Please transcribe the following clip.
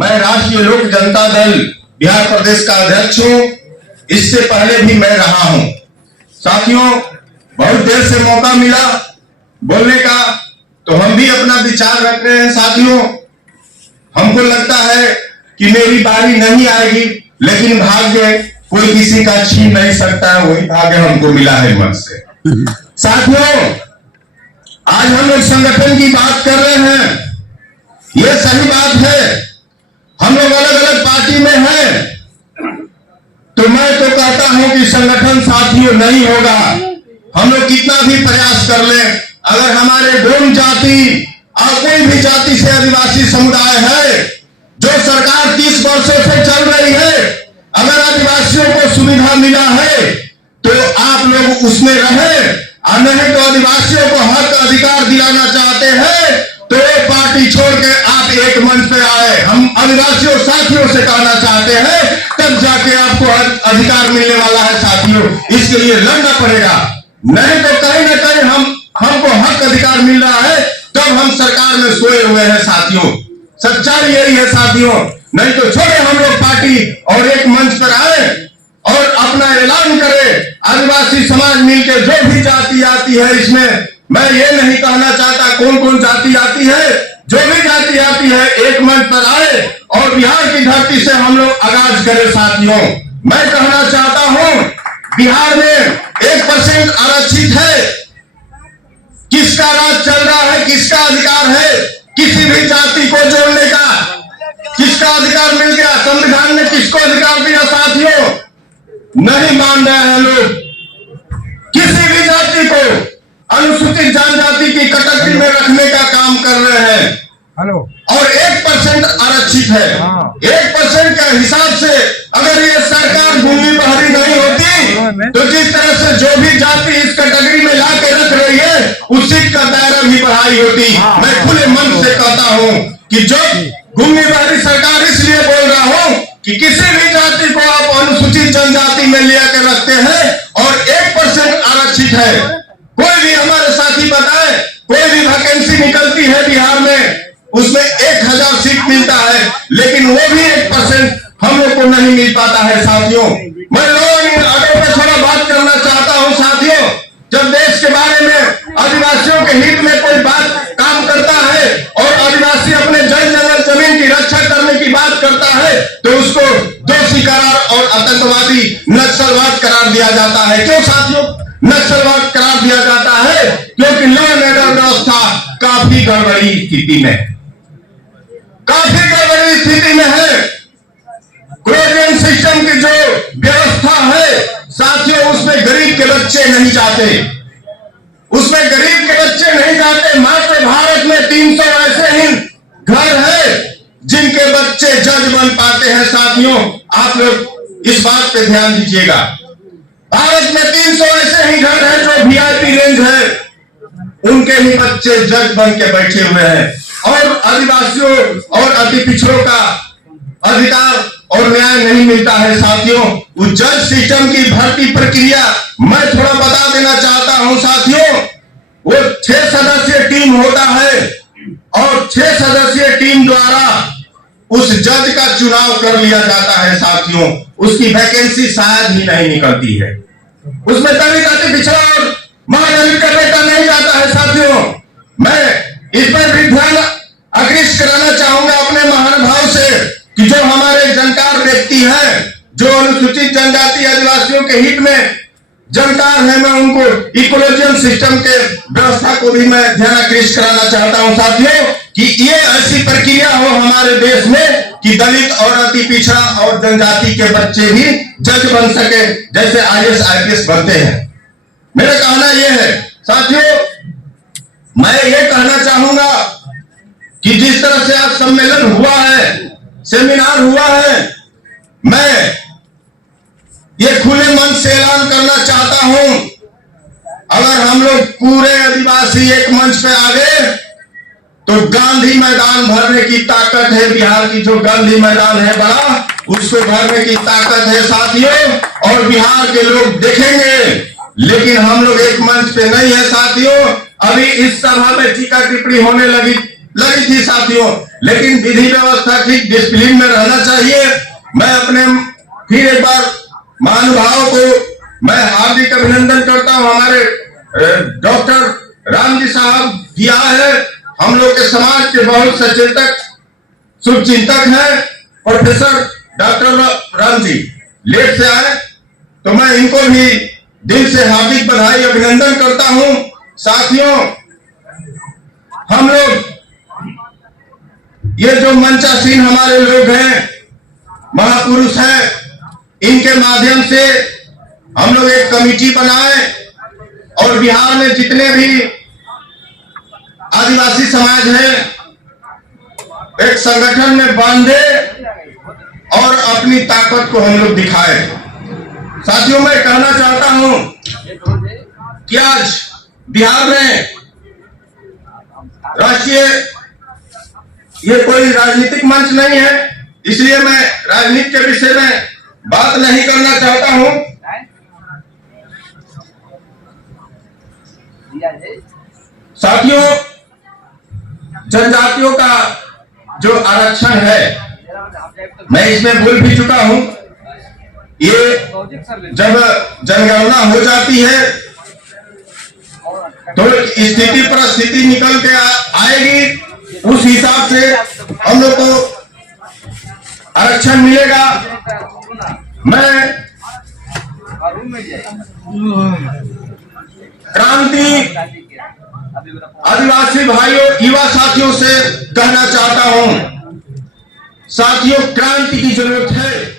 मैं राष्ट्रीय लोक जनता दल बिहार प्रदेश का अध्यक्ष हूं। इससे पहले भी मैं रहा हूं। साथियों, बहुत देर से मौका मिला बोलने का, तो हम भी अपना विचार रख रहे हैं। साथियों, हमको लगता है कि मेरी बारी नहीं आएगी, लेकिन भाग्य कोई किसी का छीन नहीं सकता है। वही भाग्य हमको मिला है मन से। साथियों, आज हम लोग संगठन की बात कर रहे हैं, ये सही बात है। हम लोग अलग अलग पार्टी में हैं, तो मैं तो कहता हूं कि संगठन साथियों नहीं होगा। हम लोग कितना भी प्रयास कर लें, अगर हमारे डोम जाति और कोई भी जाति से आदिवासी समुदाय है, जो सरकार 30 वर्षों से चल रही है, अगर आदिवासियों को सुविधा मिला है तो आप लोग उसमें रहे, और नहीं तो आदिवासियों को हक अधिकार दिलाना चाहते हैं तो पार्टी छोड़ के आप एक मंच पे आए। हम आदिवासियों साथियों से कहना चाहते हैं, तब जाके आपको अधिकार मिलने वाला है। साथियों, इसके लिए लड़ना पड़ेगा, नहीं तो कहीं ना कहीं हमको हक अधिकार मिल रहा है तब हम सरकार में सोए हुए हैं। साथियों, सच्चाई यही है। साथियों, नहीं तो छोड़े हम लोग पार्टी और एक मंच पर आए और अपना ऐलान करें। आदिवासी समाज मिलकर जो भी जाति आती है, इसमें मैं ये नहीं कहना चाहता कौन कौन जाति आती है, जो भी जाति आती है एक मंच पर आए और बिहार की धरती से हम लोग आगाज करें। साथियों, मैं कहना चाहता हूं, बिहार में 1% आरक्षित है। किसका राज चल रहा है, किसका अधिकार है किसी भी जाति को जोड़ने का? किसका अधिकार मिल गया? संविधान ने किसको अधिकार दिया? साथियों, नहीं मान रहे हैं लोग। किसी भी जाति को अनुसूचित जनजाति की कैटेगरी में रखने का काम कर रहे हैं। और 1% आरक्षित है। 1% के हिसाब से अगर ये सरकार भूमि बहरी नहीं होती तो जिस तरह से जो भी जाति इस कैटेगरी में ला के रख रही है, उस सीट का दायरा भी बढ़ाई होती। मैं खुले मन से कहता हूं कि जो भूमि बहरी सरकार इसलिए बोल रहा हूं कि किसी भी जाति को आप अनुसूचित जनजाति में ले कर रखते हैं और 1% आरक्षित है। कोई भी हमारे साथी बताए, कोई भी वैकेंसी निकलती है बिहार में, उसमें 1000 सीट मिलता है, लेकिन वो भी 1% हम लोग को नहीं मिल पाता है। साथियों, मैं लोगों आगे पर थोड़ा बात करना चाहता हूं। साथियों, जब देश के बारे में आदिवासियों के हित में कोई बात काम करता है और आदिवासी अपने जल जंगल जमीन की रक्षा करने की बात करता है, तो उसको दोषी करार और आतंकवादी नक्सलवाद करार दिया जाता है। क्यों साथियों नक्सलवाद करार दिया जाता है? क्योंकि लॉ एंड ऑर्डर व्यवस्था काफी गड़बड़ी स्थिति में है। क्लोजन सिस्टम की जो व्यवस्था है साथियों, उसमें गरीब के बच्चे नहीं जाते, उसमें गरीब के बच्चे नहीं जाते। मात्र भारत में 300 ऐसे ही घर है जिनके बच्चे जज बन पाते हैं। साथियों, आप लोग इस बात पे ध्यान दीजिएगा। भारत में 300 ऐसे ही घर हैं जो वीआईपी रेंज है, उनके ही बच्चे जज बन के बैठे हुए हैं। और आदिवासियों और अति पिछड़ों का अधिकार और न्याय नहीं मिलता है। साथियों, उस जज सिस्टम की भर्ती प्रक्रिया मैं थोड़ा बता देना चाहता हूं। साथियों, वो 6 सदस्यीय टीम होता है और 6 सदस्यीय टीम द्वारा उस जज का चुनाव कर लिया जाता है। साथियों, उसकी वैकेंसी शायद ही नहीं निकलती है। उसमें दलित अति पिछड़ा और महादलित का बेटा नहीं जाता है। साथियों, मैं इस पर भी ध्यान आकृष्ट कराना चाहूंगा अपने महानुभाव से कि जो हमारे जानकार व्यक्ति हैं, जो अनुसूचित जनजाति आदिवासियों के हित में जानकार है, मैं उनको इकोलॉजिकल सिस्टम के व्यवस्था को भी मैं ध्यान आकृष्ट कराना चाहता हूं। साथियों, कि ये ऐसी प्रक्रिया हो हमारे देश में कि दलित और अति पिछड़ा और जनजाति के बच्चे भी जज बन सके, जैसे IAS IPS बनते हैं। मेरा कहना यह है। साथियों, मैं ये कहना चाहूंगा कि जिस तरह से आज सम्मेलन हुआ है, सेमिनार हुआ है, मैं ये खुले मन से ऐलान करना चाहता हूं, अगर हम लोग पूरे आदिवासी एक मंच पे आ गए तो गांधी मैदान भरने की ताकत है। बिहार की जो गांधी मैदान है बड़ा, उसको भरने की ताकत है। साथियों, और बिहार के लोग देखेंगे, लेकिन हम लोग एक मंच पे नहीं है। साथियों, अभी इस सभा में टीका टिप्पणी होने लगी थी। साथियों, लेकिन विधि व्यवस्था ठीक डिसिप्लिन में रहना चाहिए। मैं अपने फिर एक बार महानुभावों को मैं हार्दिक अभिनंदन करता हूं। हमारे डॉक्टर राम जी साहब दिया है, हम लोग के समाज के बहुत सचेतक शुभचिंतक है professor doctor Ram ji, late से आए तो मैं इनको भी दिल से हार्दिक बधाई अभिनंदन करता हूं। साथियों, हम लोग ये जो मंचासीन हमारे लोग हैं, महापुरुष हैं, इनके माध्यम से हम लोग एक कमेटी बनाए और बिहार में जितने भी आदिवासी समाज है एक संगठन में बांधे और अपनी ताकत को हम लोग दिखाए। साथियों, मैं कहना चाहता हूं कि आज बिहार में राष्ट्रीय ये कोई राजनीतिक मंच नहीं है, इसलिए मैं राजनीति के विषय में बात नहीं करना चाहता हूं। साथियों, जनजातियों का जो आरक्षण है मैं इसमें भूल भी चुका हूं। ये जब जनगणना हो जाती है तो स्थिति परिस्थिति निकल के आएगी, उस हिसाब से हम लोग को आरक्षण मिलेगा। मैं क्रांति आदिवासी भाइयों युवा साथियों से कहना चाहता हूं, साथियों क्रांति की जरूरत है।